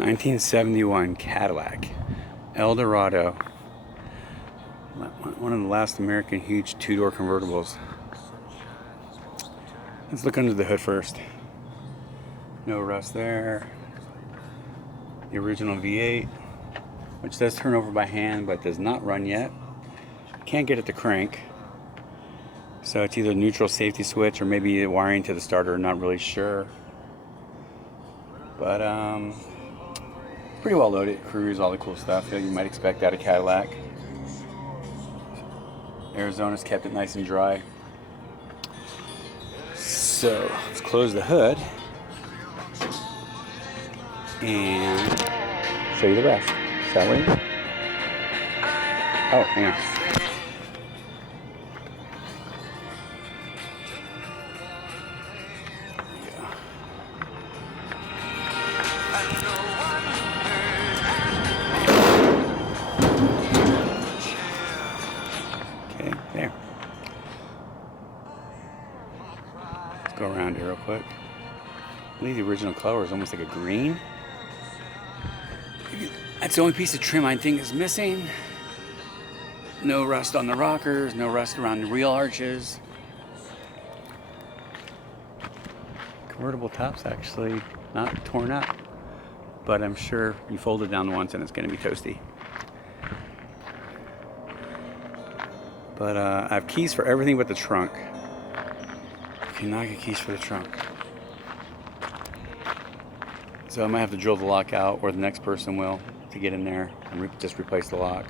1971 Cadillac Eldorado. One of the last American huge two-door convertibles. Let's look under the hood first. No rust there. The original V8, which does turn over by hand but does not run yet. Can't get it to crank. So it's either neutral safety switch or maybe wiring to the starter, not really sure. But pretty well loaded, cruise, all the cool stuff that you might expect out of Cadillac. Arizona's kept it nice and dry. So let's close the hood and show you the rest. Shall we? Oh, hang on. Okay, there. Let's go around here real quick. I believe the original color is almost like a green. That's the only piece of trim I think is missing. No rust on the rockers, no rust around the wheel arches. Convertible top's actually not torn up, but I'm sure you fold it down once and it's going to be toasty. But I have keys for everything but the trunk. You cannot get keys for the trunk. So I might have to drill the lock out, or the next person will, to get in there and just replace the lock.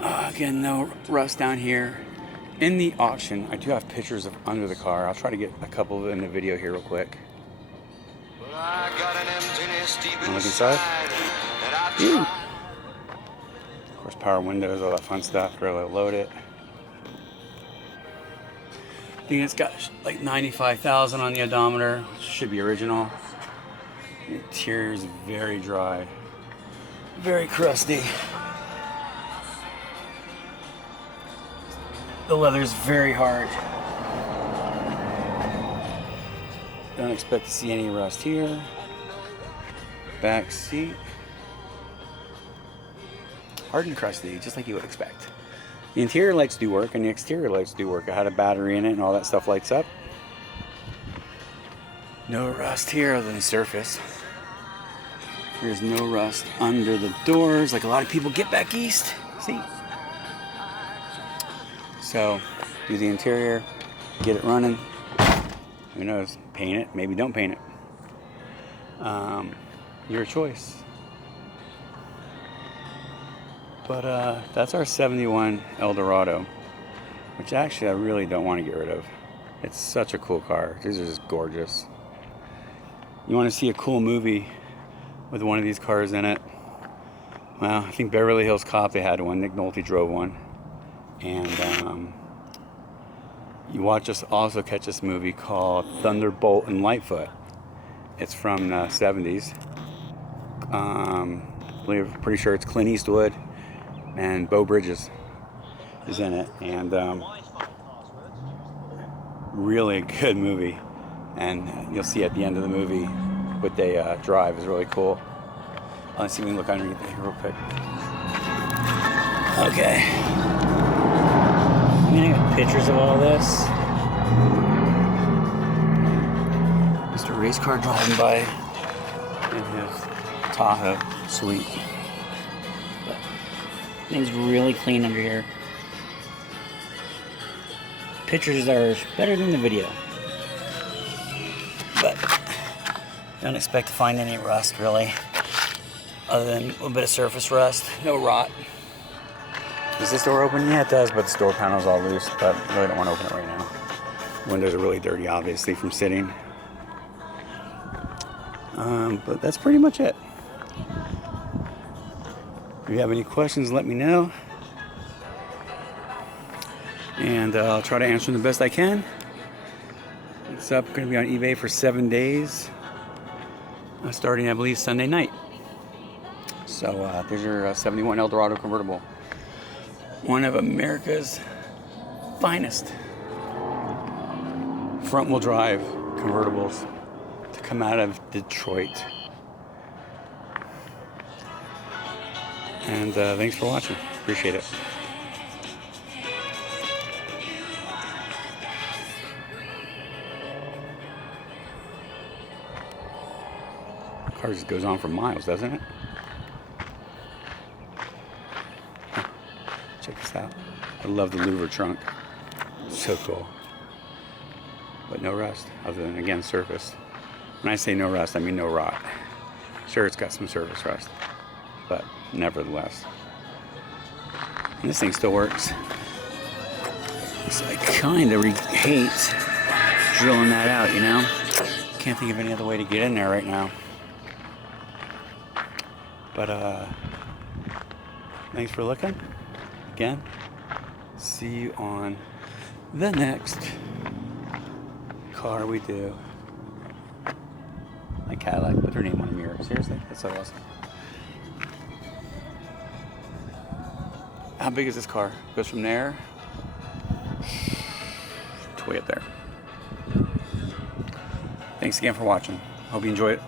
Again, no rust down here. In the auction, I do have pictures of under the car. I'll try to get a couple of them in the video here real quick. Look inside. Ooh. Of course, power windows, all that fun stuff. Really load it. I think it's got like 95,000 on the odometer. Should be original. The interior is very dry, very crusty. The leather is very hard. Don't expect to see any rust here. Back seat. Hard and crusty, just like you would expect. The interior lights do work and the exterior lights do work. I had a battery in it and all that stuff lights up. No rust here other than surface. There's no rust under the doors like a lot of people get back east. See? So, do the interior, get it running. Who knows? Paint it, maybe don't paint it. Your choice. But that's our 71 Eldorado, which actually I really don't want to get rid of. It's such a cool car. These are just gorgeous. You want to see a cool movie with one of these cars in it? Well, I think Beverly Hills Cop, they had one. Nick Nolte drove one. And you watch us also catch this movie called Thunderbolt and Lightfoot. It's from the 70s. Pretty sure it's Clint Eastwood. And Beau Bridges is in it, and really good movie. And you'll see at the end of the movie what they drive is really cool. Let's see if we can look underneath here real quick. Okay, I'm gonna get pictures of all this. Just a race car driving by in his Tahoe. Sweet. Things really clean under here. Pictures are better than the video. But don't expect to find any rust really. Other than a little bit of surface rust. No rot. Does this door open? Yeah, it does, but the door panel's all loose. But I really don't want to open it right now. Windows are really dirty, obviously, from sitting. But that's pretty much it. If you have any questions, let me know. And I'll try to answer them the best I can. It's going to be on eBay for 7 days. Starting, I believe, Sunday night. So there's your 71 Eldorado convertible. One of America's finest front-wheel drive convertibles to come out of Detroit. And thanks for watching. Appreciate it. Car just goes on for miles, doesn't it? Check this out. I love the louver trunk. So cool. But no rust, other than, again, surface. When I say no rust, I mean no rot. Sure, it's got some surface rust, but nevertheless. And this thing still works. So I kind of hate drilling that out, you know? Can't think of any other way to get in there right now. But thanks for looking. Again, see you on the next car we do. My Cadillac, put her name on a mirror. Seriously, that's so awesome. How big is this car? Goes from there to way up there. Thanks again for watching. Hope you enjoy it.